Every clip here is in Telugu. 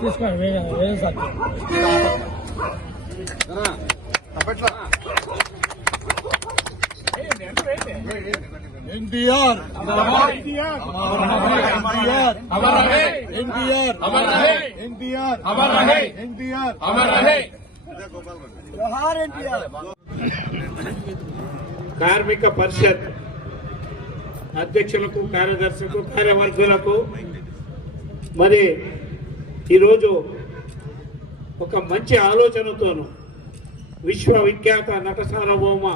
తీసుకోండి ఎన్టీఆర్. ఎన్టీఆర్. ఎన్టీఆర్. ఎన్టీఆర్. ఎన్టీఆర్. కార్మిక పరిషత్ అధ్యక్షులకు కార్యదర్శులకు కార్యవర్గులకు మరి ఈరోజు ఒక మంచి ఆలోచనతోను విశ్వవిఖ్యాత నట సార్వభౌమ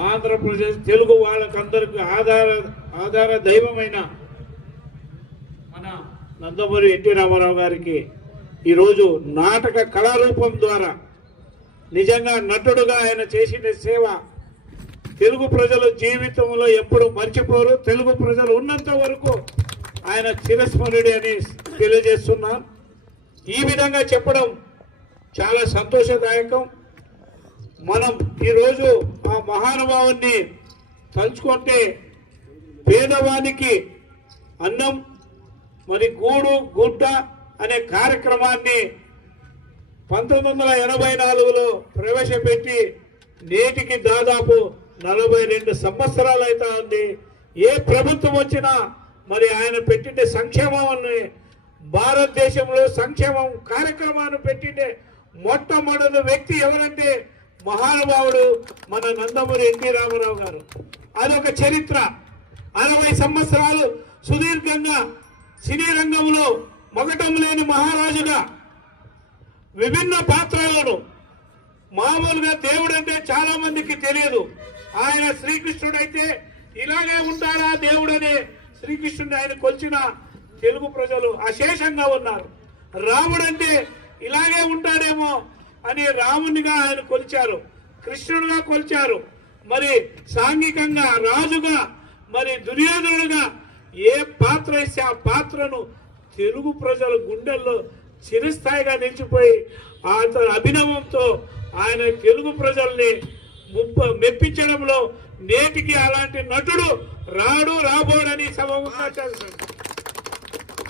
ఆంధ్రప్రదేశ్ తెలుగు వాళ్ళకందరికి ఆధార ఆధార దైవమైన మన నందమూరి ఎన్టీ రామారావు గారికి ఈరోజు నాటక కళారూపం ద్వారా నిజంగా నటుడుగా ఆయన చేసిన సేవ తెలుగు ప్రజల జీవితంలో ఎప్పుడు మర్చిపోరు. తెలుగు ప్రజలు ఉన్నంత వరకు ఆయన చిరస్మరుడి అని తెలియజేస్తున్నా. ఈ విధంగా చెప్పడం చాలా సంతోషదాయకం. మనం ఈరోజు ఆ మహానుభావుని తలుచుకుంటే పేదవానికి అన్నం మరి గూడు గుడ్డ అనే కార్యక్రమాన్ని పంతొమ్మిది వందల ఎనభై నాలుగులో ప్రవేశపెట్టి నేటికి దాదాపు నలభై రెండు సంవత్సరాలు అవుతా ఉంది. ఏ ప్రభుత్వం వచ్చినా మరి ఆయన పెట్టిన సంక్షేమాన్ని భారతదేశంలో సంక్షేమం కార్యక్రమాన్ని పెట్టిండే మొట్టమొదటి వ్యక్తి ఎవరంటే మహానుభావుడు మన నందమూరి ఎన్టీ రామారావు గారు. అదొక చరిత్ర. అరవై సంవత్సరాలు సుదీర్ఘంగా సినీ రంగంలో మొగటం లేని మహారాజుగా విభిన్న పాత్రలను మామూలుగా దేవుడు అంటే చాలా మందికి తెలియదు. ఆయన శ్రీకృష్ణుడైతే ఇలాగే ఉంటాడా దేవుడనే శ్రీకృష్ణుడు ఆయన కొలిచిన తెలుగు ప్రజలు అశేషంగా ఉన్నారు. రాముడంటే ఇలాగే ఉంటాడేమో అని రామునిగా ఆయన కొలిచారు. కృష్ణుడుగా కొలిచారు. మరి సాంఘికంగా రాజుగా మరి దుర్యోధనుడుగా ఏ పాత్ర ఇస్తే ఆ పాత్రను తెలుగు ప్రజల గుండెల్లో చిరస్థాయిగా నిలిచిపోయి అతని అభినవంతో ఆయన తెలుగు ప్రజల్ని ముప్ప మెప్పించడంలో నేటికి అలాంటి నటుడు రాడు రాబోడని సభ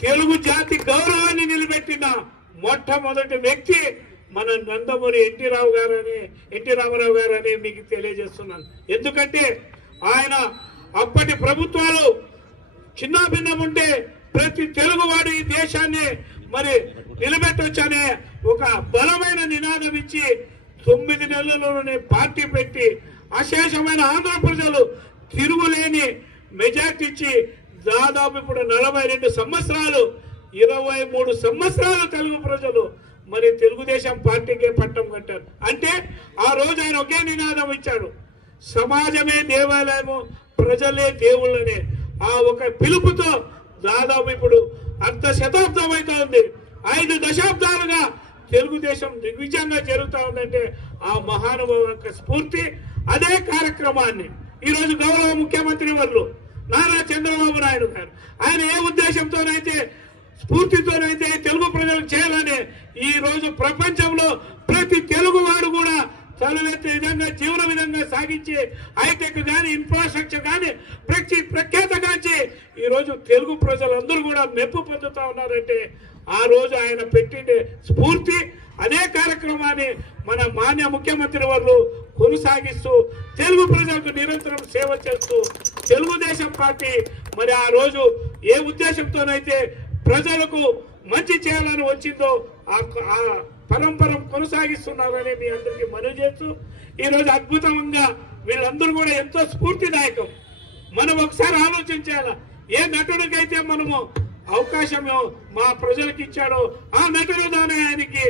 తెలుగు జాతి గౌరవాన్ని నిలబెట్టిన మొట్టమొదటి వ్యక్తి మన నందమూరి ఎన్టీ రావు గారు అని ఎన్టీ రామారావు గారు అని మీకు తెలియజేస్తున్నాను. ఎందుకంటే ఆయన అప్పటి ప్రభుత్వాలు చిన్న భిన్నం ఉంటే ప్రతి తెలుగువాడు ఈ దేశాన్ని మరి నిలబెట్టొచ్చనే ఒక బలమైన నినాదం ఇచ్చి తొమ్మిది నెలల్లోనే పార్టీ పెట్టి అశేషమైన ఆంధ్ర ప్రజలు తిరుగులేని మెజార్టీ ఇచ్చి దాదాపు ఇప్పుడు నలభై రెండు సంవత్సరాలు ఇరవై మూడు సంవత్సరాలు తెలుగు ప్రజలు మరి తెలుగుదేశం పార్టీకే పట్టం కట్టారు. అంటే ఆ రోజు ఆయన ఒకే నినాదం ఇచ్చాడు. సమాజమే దేవాలయము ప్రజలే దేవుళ్ళనే. ఆ ఒక పిలుపుతో దాదాపు ఇప్పుడు అర్ధ శతాబ్దం అవుతా ఉంది ఐదు దశాబ్దాలుగా తెలుగుదేశం దిగ్విజయంగా జరుగుతూ ఉందంటే ఆ మహానుభావు యొక్క స్ఫూర్తి అదే కార్యక్రమాన్ని. ఈరోజు గౌరవ ముఖ్యమంత్రి వర్లు నాయుడు గారు. ఆయన ఏ ఉద్దేశంతోనైతే స్ఫూర్తితోనైతే తెలుగు ప్రజలకు చేయాలని ఈ రోజు ప్రపంచంలో ప్రతి తెలుగు వాడు కూడా చదువెత్తే విధంగా జీవన విధంగా సాగించి హైటెక్ కానీ ఇన్ఫ్రాస్ట్రక్చర్ కానీ ప్రతి ప్రఖ్యాతగాంచి ఈ రోజు తెలుగు ప్రజలందరూ కూడా మెప్పు పొందుతా ఉన్నారంటే ఆ రోజు ఆయన పెట్టిండే స్ఫూర్తి అదే కార్యక్రమాన్ని మన మాన్య ముఖ్యమంత్రి వాళ్ళు కొనసాగిస్తూ తెలుగు ప్రజలకు నిరంతరం సేవ చేస్తూ తెలుగుదేశం పార్టీ మరి ఆ రోజు ఏ ఉద్దేశంతోనైతే ప్రజలకు మంచి చేయాలని వచ్చిందో ఆ ఆ పరంపర కొనసాగిస్తున్నారని మీ అందరికీ మనవి చేస్తూ ఈరోజు అద్భుతంగా వీళ్ళందరూ కూడా ఎంతో స్ఫూర్తిదాయకం. మనం ఒకసారి ఆలోచించాల? ఏ నటుడికైతే మనము అవకాశం మా ప్రజలకు ఇచ్చాడో. ఆ నటుడు ఈరోజు ఆయనకి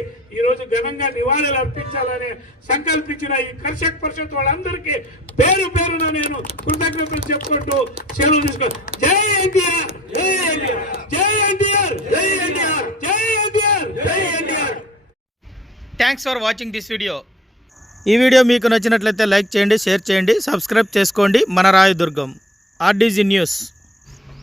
ఘనంగా నివాళులు అర్పించాలని సంకల్పించిన ఈ కర్షక్ పరిషత్ వాళ్ళందరికీ పేరు పేరున నేను కృతజ్ఞతలు చెప్పుకుంటూ సెలవు తీసుకో జై ఎన్టీఆర్ జై ఎన్టీఆర్ జై ఎన్టీఆర్ జై ఎన్టీఆర్ జై ఎన్టీఆర్ జై NTR. Thanks for watching this video ఈ వీడియో మీకు నచ్చినట్లయితే లైక్ చేయండి షేర్ చేయండి సబ్స్క్రైబ్ చేసుకోండి. మన రాయదుర్గం ఆర్డీజీ న్యూస్.